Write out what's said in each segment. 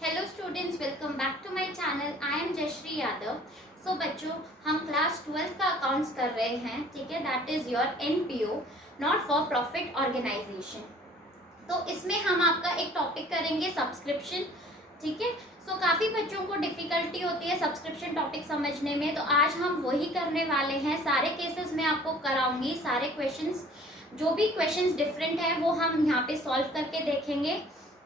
Hello students, welcome back to my channel. I am Jayshree Yadav. So बच्चों, हम class 12 का accounts कर रहे हैं, ठीक है। That is your NPO, not for profit organisation. तो इसमें हम आपका एक टॉपिक करेंगे सब्सक्रिप्शन, ठीक है। सो काफ़ी बच्चों को डिफ़िकल्टी होती है सब्सक्रिप्शन टॉपिक समझने में, तो आज हम वही करने वाले हैं। सारे केसेस मैं आपको कराऊंगी, सारे क्वेश्चंस, जो भी क्वेश्चंस डिफरेंट है वो हम यहाँ पे सॉल्व करके देखेंगे,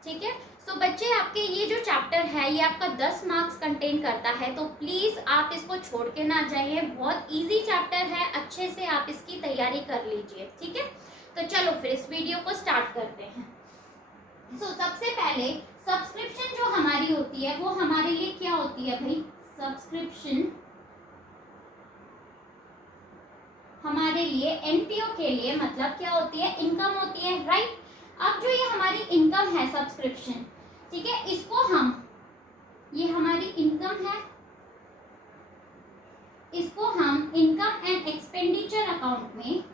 ठीक है। सो बच्चे, आपके ये जो चैप्टर है ये आपका 10 मार्क्स कंटेन करता है, तो प्लीज़ आप इसको छोड़ के ना जाइए। बहुत इजी चैप्टर है, अच्छे से आप इसकी तैयारी कर लीजिए, ठीक है। तो चलो फिर इस वीडियो को स्टार्ट करते हैं। सबसे पहले सब्सक्रिप्शन जो हमारी होती है वो हमारे लिए क्या होती है भाई? सब्सक्रिप्शन हमारे लिए एनपीओ के लिए मतलब क्या होती है? इनकम होती है, राइट। अब जो ये हमारी इनकम है सब्सक्रिप्शन, ठीक है, इसको हम, ये हमारी इनकम है, इसको हम इनकम एंड एक्सपेंडिचर अकाउंट में,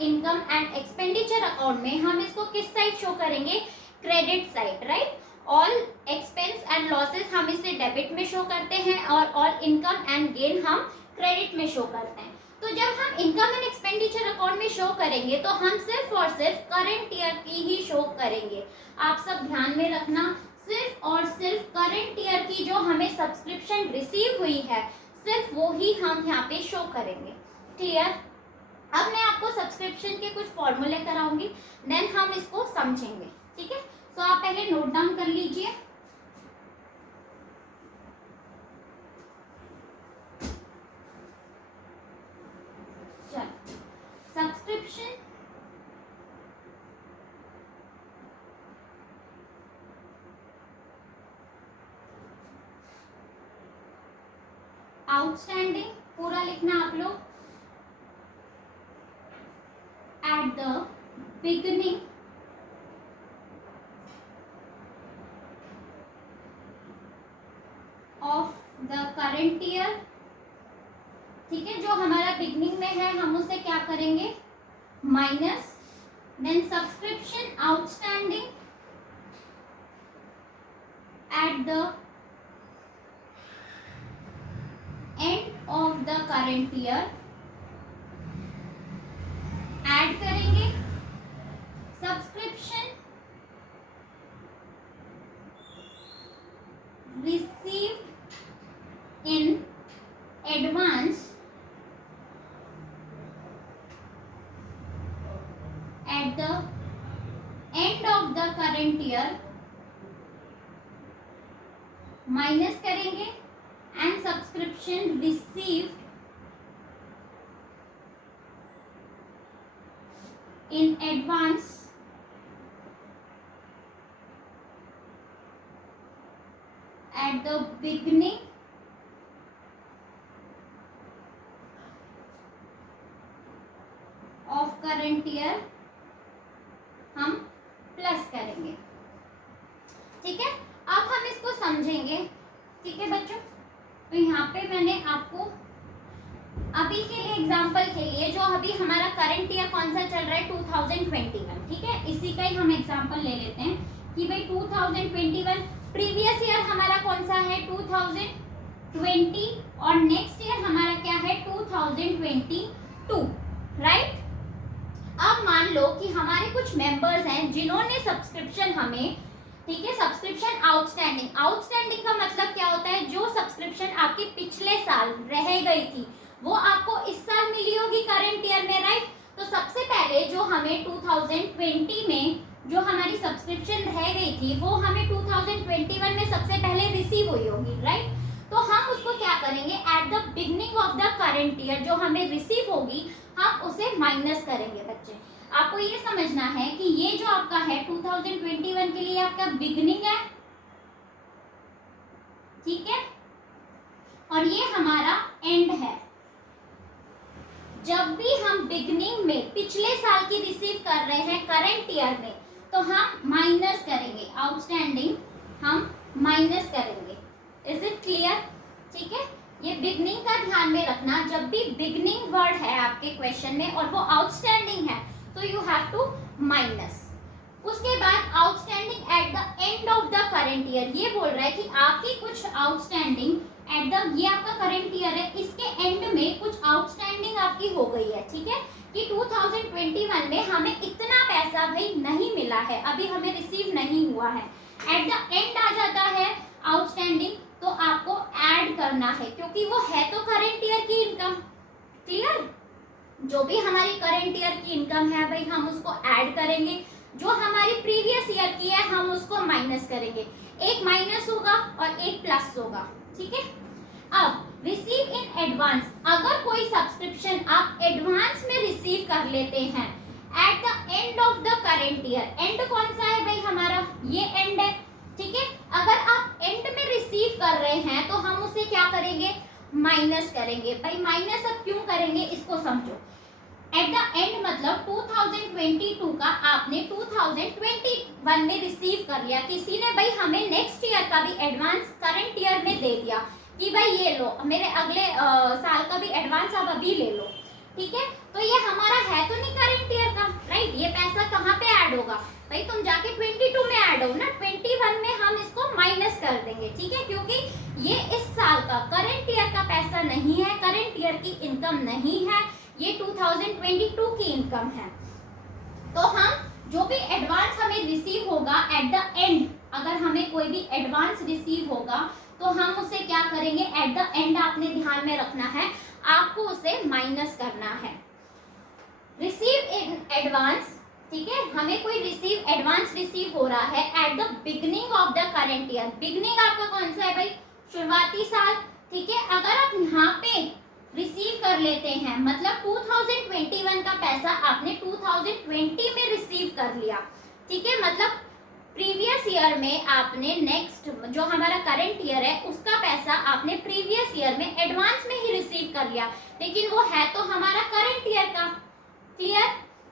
इनकम एंड एक्सपेंडिचर अकाउंट में हम इसको किस साइड शो करेंगे? Credit side, right. All expense and losses हम इसे डेबिट में शो करते हैं और ऑल इनकम एंड गेन हम क्रेडिट में शो करते हैं। तो जब हम इनकम एंड एक्सपेंडिचर अकाउंट में शो करेंगे तो हम सिर्फ और सिर्फ करंट ईयर की ही शो करेंगे। आप सब ध्यान में रखना, सिर्फ और सिर्फ करंट ईयर की जो हमें सब्सक्रिप्शन रिसीव हुई है सिर्फ वो ही हम यहाँ पे शो करेंगे। क्लियर? अब मैं आपको सब्सक्रिप्शन के कुछ फॉर्मूले कराऊंगी, देन हम इसको समझेंगे, ठीक है। तो आप पहले नोट डाउन कर लीजिए। सब्सक्रिप्शन आउटस्टैंडिंग पूरा लिखना आप लोग। At the beginning of the current year, ठीक है। जो हमारा बिगनिंग में है हम उसे क्या करेंगे? Minus, then subscription outstanding at the end of the current year, add करेंगे subscription received in advance at the end of the current year, minus करेंगे and subscription received in advance at the beginning of current year हम plus करेंगे, ठीक है। अब हम इसको समझेंगे, ठीक है बच्चों। तो यहाँ पे मैंने आपको अभी के लिए एग्जांपल के लिए, जो अभी हमारा करंट ईयर कौन सा चल रहा है? 2021, ठीक है। इसी का ही हम एग्जांपल ले लेते हैं कि भाई 2021, प्रीवियस ईयर हमारा कौन सा है? 2020, और नेक्स्ट ईयर हमारा क्या है? 2022, राइट। अब मान लो कि हमारे कुछ मेंबर्स हैं जिन्होंने सब्सक्रिप्शन हमें, ठीक है, सब्सक्रिप्शन आउटस्टैंडिंग, आउटस्टैंडिंग का मतलब क्या होता है? जो सब्सक्रिप्शन आपकी पिछले साल रह गई थी वो आपको इस साल मिली होगी करंट ईयर में, राइट। तो सबसे पहले जो हमें 2020 में जो हमारी सब्सक्रिप्शन रह गई थी वो हमें 2021 में सबसे पहले रिसीव हुई होगी, राइट। तो हम उसको क्या करेंगे? At the beginning of the current year जो हमें रिसीव होगी हम उसे माइनस करेंगे। बच्चे, आपको ये समझना है कि ये जो आपका है 2021 के लिए आपका बिगनिंग है, ठीक है, और ये हमारा एंड है। जब भी हम बिगनिंग में पिछले साल की रिसीव कर रहे हैं करंट ईयर में तो हम माइनस करेंगे, आउटस्टैंडिंग हम माइनस करेंगे। Is it clear? ठीक है। ये बिगनिंग का ध्यान में रखना, जब भी बिगनिंग वर्ड है आपके क्वेश्चन में और वो आउटस्टैंडिंग है तो यू हैव टू माइनस। उसके बाद outstanding at the end of the current year, ये बोल रहा है कि आपकी कुछ आउटस्टैंडिंग एट द, ये आपका करंट ईयर है, इसके एंड में कुछ आउटस्टैंडिंग आपकी हो गई है, ठीक है, कि 2021 में हमें इतना पैसा भाई नहीं मिला है, अभी हमें रिसीव नहीं हुआ है, एट द एंड आ जाता है आउटस्टैंडिंग, तो आपको ऐड करना है, क्योंकि वो है तो करंट ईयर की इनकम। क्लियर? जो भी हमारी करंट ईयर की इनकम है भाई हम उसको ऐड करेंगे, जो हमारी प्रीवियस ईयर की है हम उसको माइनस करेंगे, एक माइनस होगा और एक प्लस होगा, ठीक है। अब रिसीव इन एडवांस, अगर कोई सब्सक्रिप्शन आप एडवांस में रिसीव कर लेते हैं eight the end of the current year, and कौन सा है भाई हमारा, ये एंड है, ठीक है, अगर आप एंड में रिसीव कर रहे हैं तो हम उसे क्या करेंगे, माइनस करेंगे। भाई माइनस अब क्यों करेंगे इसको समझो, एट द एंड मतलब 2022 का आपने 2021 में रिसीव कर लिया, किसी ने भाई हमें नेक्स्ट ईयर का भी एडवांस करंट ईयर में दे दिया कि भाई ये लो मेरे अगले साल का भी एडवांस आप अभी ले लो, ठीक है, तो ये हमारा है तो नहीं करंट ईयर का, राइट, ये पैसा कहाँ पे ऐड होगा भाई, तुम जाके 22 में ऐड हो ना, 21 में हम इसको माइनस कर देंगे, ठीक है, क्योंकि ये इस साल का करंट ईयर का पैसा नहीं है, करंट ईयर की इनकम नहीं है, ये 2022 की इनकम है। तो हम जो भी एडवांस हमें रिसीव होगा एट द एंड, अगर हमें कोई भी एडवांस रिसीव होगा तो हम उसे क्या करेंगे, एट द एंड आपने ध्यान में रखना है, आपको उसे माइनस करना है। रिसीव इन एडवांस, ठीक है, हमें कोई एडवांस रिसीव हो रहा है at the beginning of the current year, beginning आपका कौन सा है भाई, शुरुआती साल, ठीक है, अगर आप यहाँ पे रिसीव कर लेते हैं मतलब 2021 का पैसा आपने 2020 में रिसीव कर लिया, ठीक है, मतलब प्रीवियस ईयर में आपने नेक्स्ट जो हमारा करंट ईयर है उसका पैसा आपने प्रीवियस ईयर में एडवांस में ही रिसीव कर लिया, लेकिन वो है तो हमारा करंट ईयर का। क्लियर?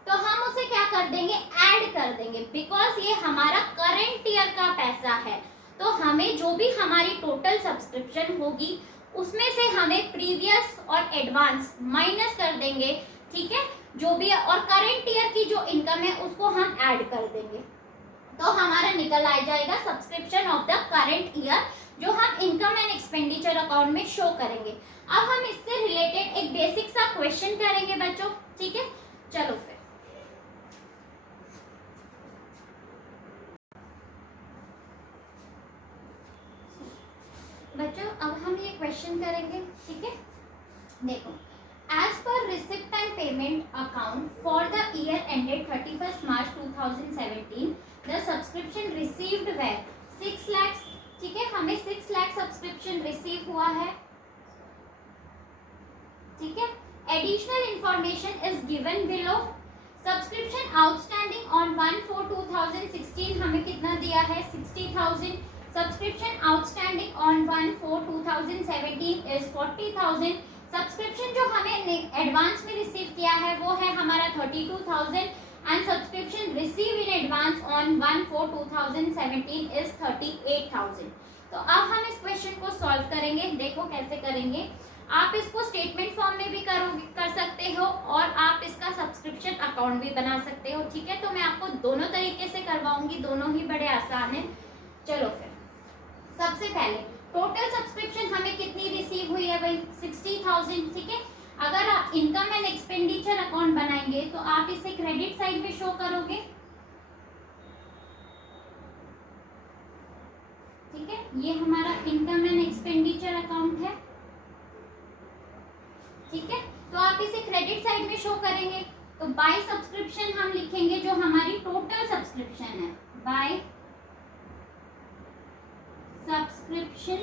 तो हम उसे क्या कर देंगे, ऐड कर देंगे, बिकॉज ये हमारा करंट ईयर का पैसा है, तो हमें जो भी हमारी टोटल सब्सक्रिप्शन होगी उसमें से हमें प्रीवियस और एडवांस माइनस कर देंगे, ठीक है, जो भी है, और करंट ईयर की जो इनकम है उसको हम ऐड कर देंगे, तो हमारा निकल आ जाएगा subscription of the current year, जो हम इनकम एंड एक्सपेंडिचर अकाउंट में शो करेंगे। अब हम इससे रिलेटेड एक बेसिक सा क्वेश्चन करेंगे बच्चों, ठीक है, चलो फिर बच्चों अब हम ये क्वेश्चन करेंगे, ठीक है, देखो, एज पर receipt and payment account for the year ended 31 March 2017 the subscription received were 6 lakh, ठीक है, हमें 6 लाख सब्सक्रिप्शन रिसीव हुआ है, ठीक है, additional information is given below, subscription outstanding on 1/4/2016 हमें कितना दिया है 60,000, subscription outstanding on 1/4/2017 is 40,000, subscription जो हमें एडवांस में रिसीव किया है वो है हमारा 32,000 and subscription receive in advance on 1/4/2017 is 38,000। तो अब हम इस क्वेश्चन को सॉल्व करेंगे, देखो कैसे करेंगे, आप इसको स्टेटमेंट फॉर्म में भी कर सकते हो और आप इसका सब्सक्रिप्शन अकाउंट भी बना सकते हो, ठीक है, तो मैं आपको दोनों तरीके से करवाऊंगी, दोनों ही बड़े आसान है। चलो फिर सबसे पहले टोटल सब्सक्रिप्शन हमें कितनी रिसीव हुई है भाई 60,000, ठीक है, अगर आप इनकम एंड एक्सपेंडिचर अकाउंट बनाएंगे तो आप इसे क्रेडिट साइड में शो करोगे, ठीक है, ये हमारा इनकम एंड एक्सपेंडिचर अकाउंट है, ठीक है, तो आप इसे क्रेडिट साइड में शो करेंगे, तो बाय सब्सक्रिप्शन हम लिखेंगे जो हमारी टोटल सब्सक्रिप्शन है, बाय सब्सक्रिप्शन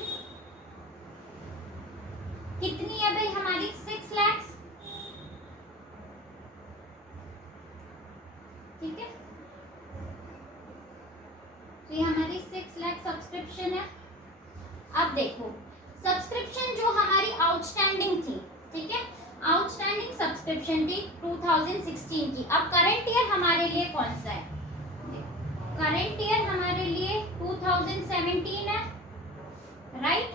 कितनी है भाई हमारी 6 लाख, ठीक है, तो ये हमारी 6 लाख सब्सक्रिप्शन है। अब देखो सब्सक्रिप्शन जो हमारी आउटस्टैंडिंग थी, ठीक है, आउटस्टैंडिंग सब्सक्रिप्शन थी 2016 की, अब करंट ईयर हमारे लिए कौन सा है, करंट ईयर हमारे लिए 2017 है, राइट,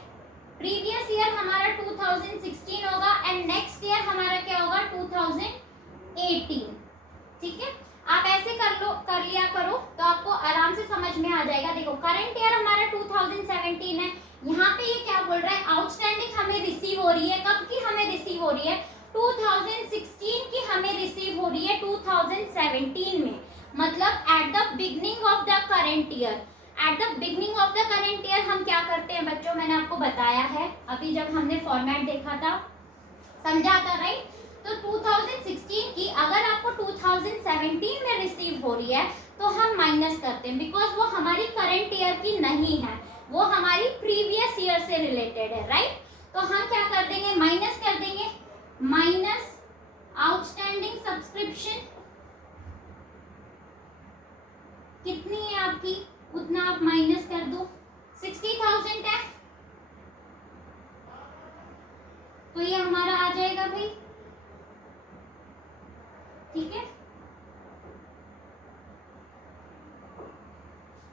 प्रीवियस ईयर हमारा 2016 होगा एंड नेक्स्ट ईयर हमारा क्या होगा 2018, ठीक है, आप ऐसे कर लिया करो तो आपको आराम से समझ समझ में आ जाएगा। देखो करंट ईयर हमारा 2017 है, यहाँ पे ये क्या बोल रहा है, आउटस्टैंडिंग हमें रिसीव हो रही है, कब की हमें रिसीव हो रही है, 2016 की हमें रिसीव हो रही है 2017 में, मतलब at the beginning of the current year. At the beginning of the current year हम क्या करते हैं बच्चों, मैंने आपको बताया है अभी जब हमने फॉर्मेट देखा था, समझा था राइट। तो 2016 की अगर आपको 2017 में रिसीव हो रही है तो हम माइनस करते हैं, बिकॉज वो हमारी करंट ईयर की नहीं है, वो हमारी प्रीवियस ईयर से रिलेटेड है राइट। तो हम क्या कर देंगे, माइनस कर देंगे, माइनस आउटस्टैंडिंग सब्सक्रिप्शन कितनी है आपकी, उतना आप माइनस कर दो, 60,000 है, तो ये हमारा आ जाएगा भाई, ठीक है,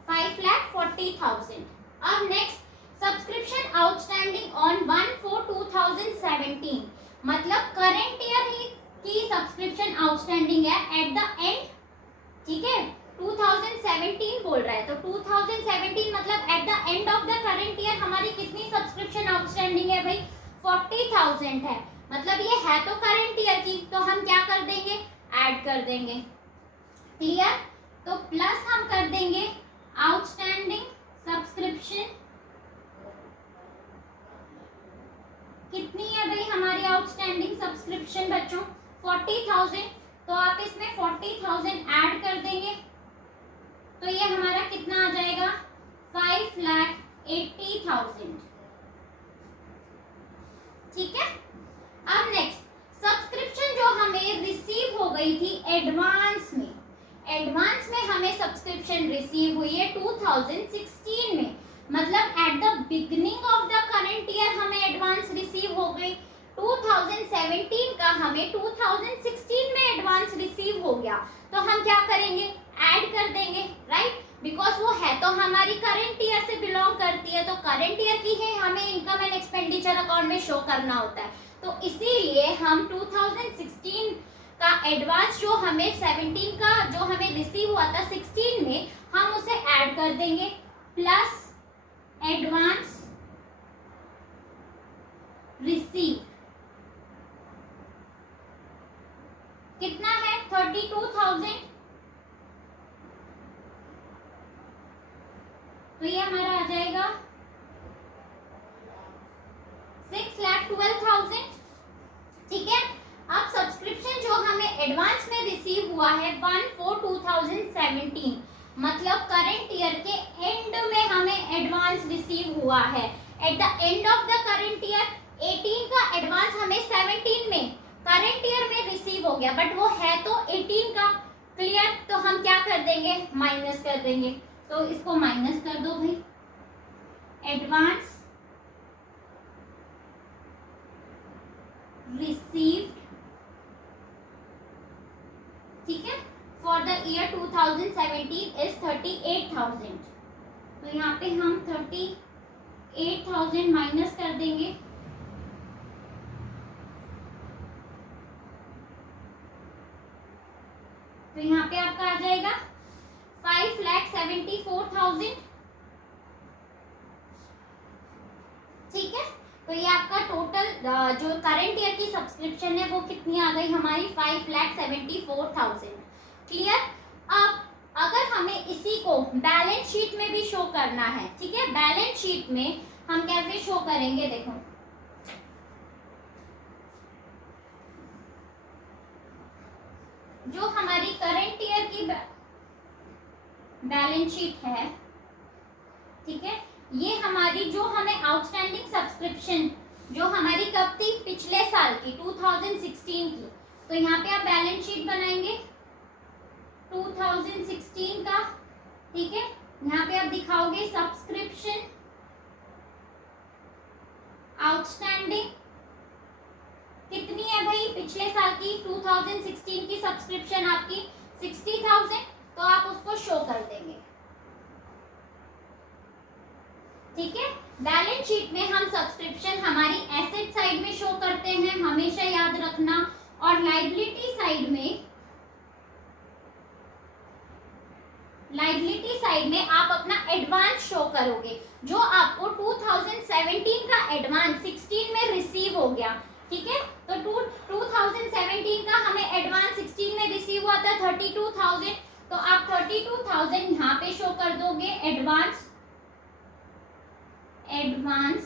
5,40,000। अब नेक्स्ट, सब्सक्रिप्शन आउटस्टैंडिंग ऑन 1/4/2017, मतलब करंट ईयर ही की सब्सक्रिप्शन आउटस्टैंडिंग है एट द एंड, ठीक है, 2017 बोल रहा है, तो 2017 मतलब eight the end of the current year हमारी कितनी सब्सक्रिप्शन आउटस्टैंडिंग है भाई, 40,000 है, मतलब ये है तो करंट ईयर की, तो हम क्या कर देंगे, ऐड कर देंगे, क्लियर। तो प्लस हम कर देंगे आउटस्टैंडिंग सब्सक्रिप्शन, कितनी है भाई हमारी आउटस्टैंडिंग सब्सक्रिप्शन बच्चों, 40,000, तो आप इसमें 40,000 ऐड कर देंगे, तो ये हमारा कितना आ जाएगा, 5,80,000, ठीक है। अब नेक्स्ट, सब्सक्रिप्शन जो हमें रिसीव हो गई थी एडवांस में, एडवांस में हमें सब्सक्रिप्शन रिसीव हुई है 2016 में, मतलब at the beginning of the current year हमें एडवांस रिसीव हो गई, 2017 का हमें 2016 में एडवांस रिसीव हो गया, तो हम क्या करेंगे, ऐड कर देंगे राइट, बिकॉज वो है तो हमारी करंट ईयर से बिलोंग करती है, तो करंट ईयर की है हमें इनकम एंड एक्सपेंडिचर अकाउंट में शो करना होता है, तो इसीलिए हम 2016 का एडवांस जो हमें 17 का जो हमें रिसीव हुआ था 16 में, हम उसे ऐड कर देंगे, प्लस एडवांस रिसीव कितना है, 32,000, तो ये हमारा आ जाएगा 6,12,000, ठीक है। अब सब्सक्रिप्शन जो हमें एडवांस में रिसीव हुआ है 1/4/2017, मतलब करंट ईयर के एंड में हमें एडवांस रिसीव हुआ है, eight the end of the current year 18 का एडवांस हमें 17 में करंट ईयर में रिसीव हो गया, बट वो है तो 18 का, क्लियर। तो हम क्या कर देंगे, माइनस कर देंगे, तो इसको माइनस कर दो भाई, एडवांस रिसीव्ड, ठीक है, फॉर द ईयर 2017 इज 38,000, तो यहाँ पे हम 38,000 माइनस कर देंगे, तो यहाँ पे आपका आ जाएगा 5,74,000, ठीक है। तो ये आपका टोटल जो करंट ईयर की सब्सक्रिप्शन है वो कितनी आ गई हमारी, 5,74,000, क्लियर। अब अगर हमें इसी को बैलेंस शीट में भी शो करना है, ठीक है, बैलेंस शीट में हम कैसे शो करेंगे, देखो जो हमारी करंट ईयर की बैलेंस शीट है, ठीक है, ये हमारी जो हमें आउटस्टैंडिंग सब्सक्रिप्शन जो हमारी कब थी, पिछले साल की 2016 की, तो यहाँ पे आप बैलेंस शीट बनाएंगे 2016 का, ठीक है, यहाँ पे आप दिखाओगे सब्सक्रिप्शन आउटस्टैंडिंग कितनी है भाई, पिछले साल की 2016 की सब्सक्रिप्शन आपकी 60,000, तो आप उसको शो कर देंगे, ठीक है। बैलेंस शीट में हम सब्सक्रिप्शन हमारी एसेट साइड में शो करते हैं, हमेशा याद रखना, और लायबिलिटी साइड साइड में आप अपना एडवांस शो करोगे, जो आपको 2017 का एडवांस 16 में रिसीव हो गया, ठीक है। तो 2017 का हमें एडवांस 16 में रिसीव हुआ था 32,000, तो आप 32,000 यहाँ पे शो कर दोगे advance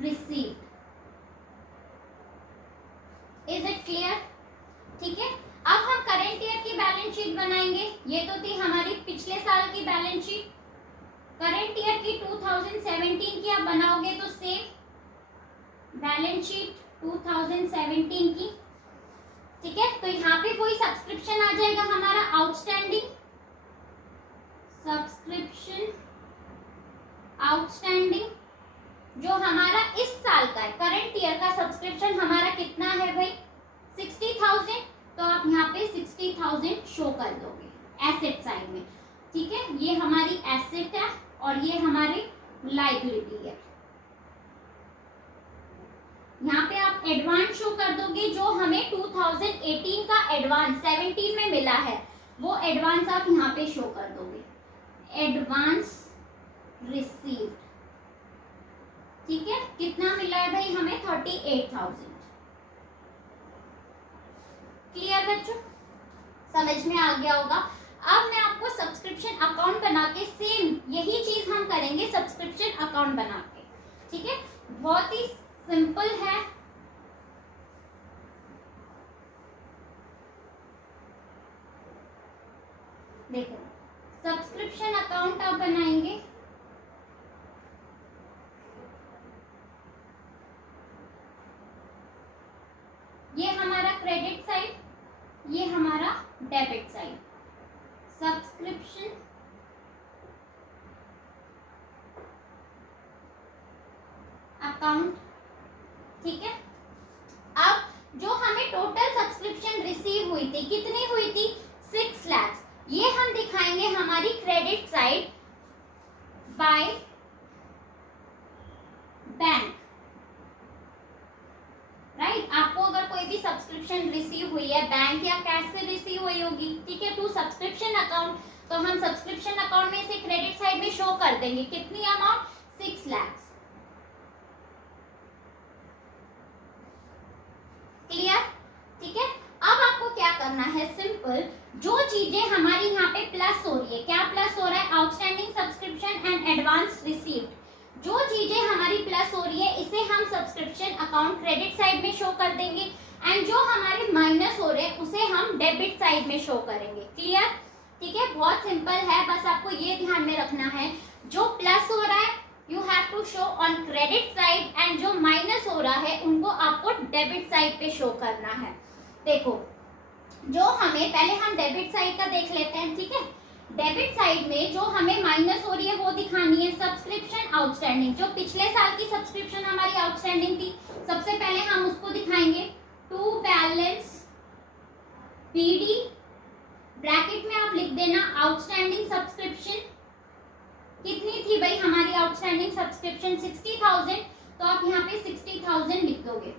receive. Is it clear? ठीक है। अब हम करंट ईयर की बैलेंस शीट बनाएंगे। ये तो थी हमारी पिछले साल की बैलेंस शीट। करंट ईयर की 2017 की आप बनाओगे तो सेम बैलेंस शीट 2017 की, ठीक है। तो यहाँ पे कोई सब्सक्रिप्शन आ जाएगा हमारा आउटस्टैंडिंग, सब्सक्रिप्शन आउटस्टैंडिंग जो हमारा इस साल का है, करंट ईयर का सब्सक्रिप्शन हमारा कितना है भाई 60,000, तो आप यहाँ पे 60,000 शो कर दोगे एसेट साइड में, ठीक है। ये हमारी एसेट है और ये हमारी लायबिलिटी है। यहाँ पे आप एडवांस शो कर दोगे, जो हमें 2018 का एडवांस 17 में मिला है, वो एडवांस आप यहाँ पे शो कर दोगे, एडवांस रिसीव्ड, ठीक है। कितना मिला है भाई हमें 38,000। क्लियर बच्चों, समझ में आ गया होगा। अब मैं आपको सब्सक्रिप्शन अकाउंट बना के सेम यही चीज हम करेंगे सब्सक्रिप्शन अकाउंट बना के, ठीक है। बहुत ही सिंपल है। देखो सब्सक्रिप्शन अकाउंट आप बनाएंगे, ये हमारा क्रेडिट साइड, ये हमारा डेबिट साइड, सब्सक्रिप्शन अकाउंट, ठीक है। अब जो हमें टोटल सब्सक्रिप्शन रिसीव हुई थी, कितनी हुई थी 6 लाख, ये हम दिखाएंगे हमारी credit side by bank, right. आपको अगर कोई भी सब्सक्रिप्शन रिसीव हुई है बैंक या कैश से रिसीव हुई होगी, ठीक है, टू सब्सक्रिप्शन अकाउंट, तो हम सब्सक्रिप्शन अकाउंट में से क्रेडिट साइड में शो कर देंगे कितनी अमाउंट 6 लाख। क्लियर? ठीक है। अब आपको क्या करना है, सिंपल, जो चीजें हमारी यहाँ पे प्लस हो रही है, क्या प्लस हो रहा है, outstanding subscription and advance received, जो चीजें हमारी प्लस हो रही है इसे हम सब्सक्रिप्शन अकाउंट क्रेडिट साइड में शो कर देंगे, एंड जो हमारे माइनस हो रहे हैं उसे हम डेबिट साइड में शो करेंगे। क्लियर? ठीक है, बहुत सिंपल है, बस आपको ये ध्यान में रखना है, जो प्लस हो रहा है you have to show on credit side, and जो माइनस हो रहा है उनको आपको डेबिट साइड पे शो करना है। देखो जो हमें पहले हम डेबिट साइड का देख लेते हैं, ठीक है। डेबिट साइड में जो हमें माइनस हो रही है वो दिखानी है सब्सक्रिप्शन आउटस्टैंडिंग, जो पिछले साल की सब्सक्रिप्शन हमारी आउटस्टैंडिंग थी, सबसे पहले हम उसको दिखाएंगे टू बैलेंस बीडी, ब्रैकेट में आप लिख देना आउटस्टैंडिंग सब्सक्रिप्शन, कितनी थी भाई हमारी आउटस्टैंडिंग सब्सक्रिप्शन 60,000, तो आप यहाँ पे 60,000 लिख दोगे।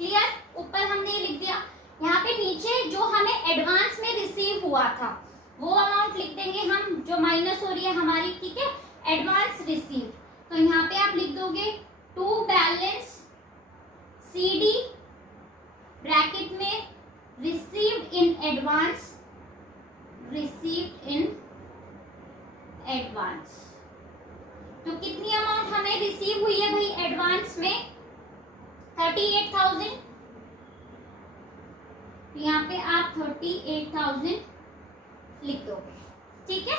क्लियर? ऊपर हमने ये लिख दिया, यहाँ पे नीचे जो हमें एडवांस में रिसीव हुआ था वो अमाउंट लिख देंगे हम, जो माइनस हो रही है हमारी, ठीक है, एडवांस रिसीव, तो यहाँ पे आप लिख दोगे टू बैलेंस सीडी, ब्रैकेट में received in advance, received in advance. तो कितनी अमाउंट हमें रिसीव हुई है भाई एडवांस में 38,000, यहाँ पे आप 38,000 लिख दोगे। ठीक है,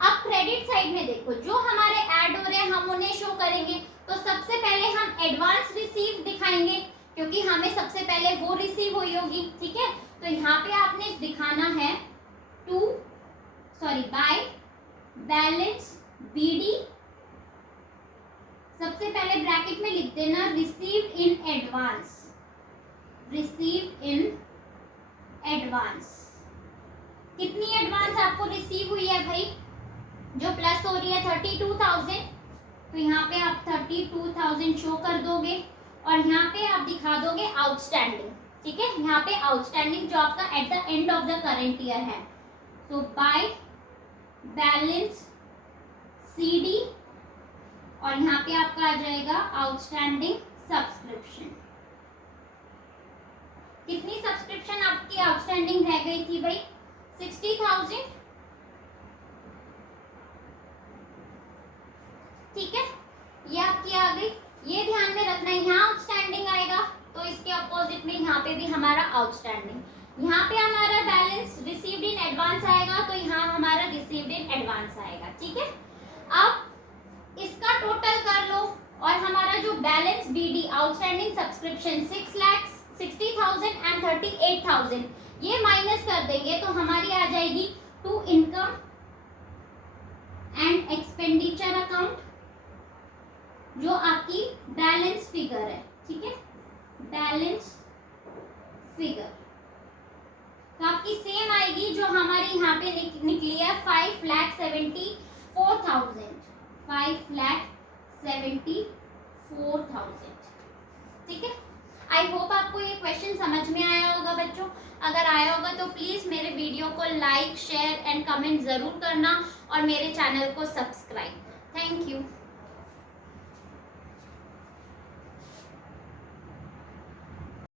अब क्रेडिट साइड में देखो जो हमारे ऐड हो रहे हैं हम उन्हें शो करेंगे, तो सबसे पहले हम एडवांस रिसीव दिखाएंगे क्योंकि हमें सबसे पहले वो रिसीव हुई होगी। ठीक है, तो यहाँ पे आपने दिखाना है बाय बैलेंस बीडी, सबसे पहले ब्रैकेट में लिख देना received in advance, received in advance. कितनी एडवांस आपको रिसीव हुई है भाई, जो प्लस हो रही है 32,000, तो यहाँ पे आप 32,000 शो कर दोगे और यहाँ पे आप दिखा दोगे आउटस्टैंडिंग। ठीक है, यहाँ पे आउटस्टैंडिंग जो आपका eight the end of the current year है, तो बाय बैलेंस CD और यहाँ पे आपका आ जाएगा आउटस्टैंडिंग सब्सक्रिप्शन। कितनी सब्सक्रिप्शन आपकी आउटस्टैंडिंग रह गई थी भाई? 60,000। ठीक है, ये आपकी आ गई। ये ध्यान में रखना, यहाँ आउटस्टैंडिंग आएगा तो इसके अपोजिट में यहाँ पे भी हमारा आउटस्टैंडिंग, यहाँ पे हमारा बैलेंस रिसीव्ड इन एडवांस आएगा तो यहाँ हमारा रिसीव्ड इन एडवांस आएगा। ठीक है, अब इसका टोटल कर लो और हमारा जो balance BD outstanding subscription 6,60,000 and 38,000 ये माइनस कर देंगे तो हमारी आ जाएगी to income and expenditure account, जो आपकी बैलेंस फिगर है। ठीक है, बैलेंस फिगर तो आपकी सेम आएगी जो हमारी यहाँ पे निकली है 5,74,000। 5,74,000। ठीक है, आई होप आपको ये क्वेश्चन समझ में आया होगा बच्चों। अगर आया होगा तो प्लीज मेरे वीडियो को लाइक, शेयर एंड कमेंट जरूर करना और मेरे चैनल को सब्सक्राइब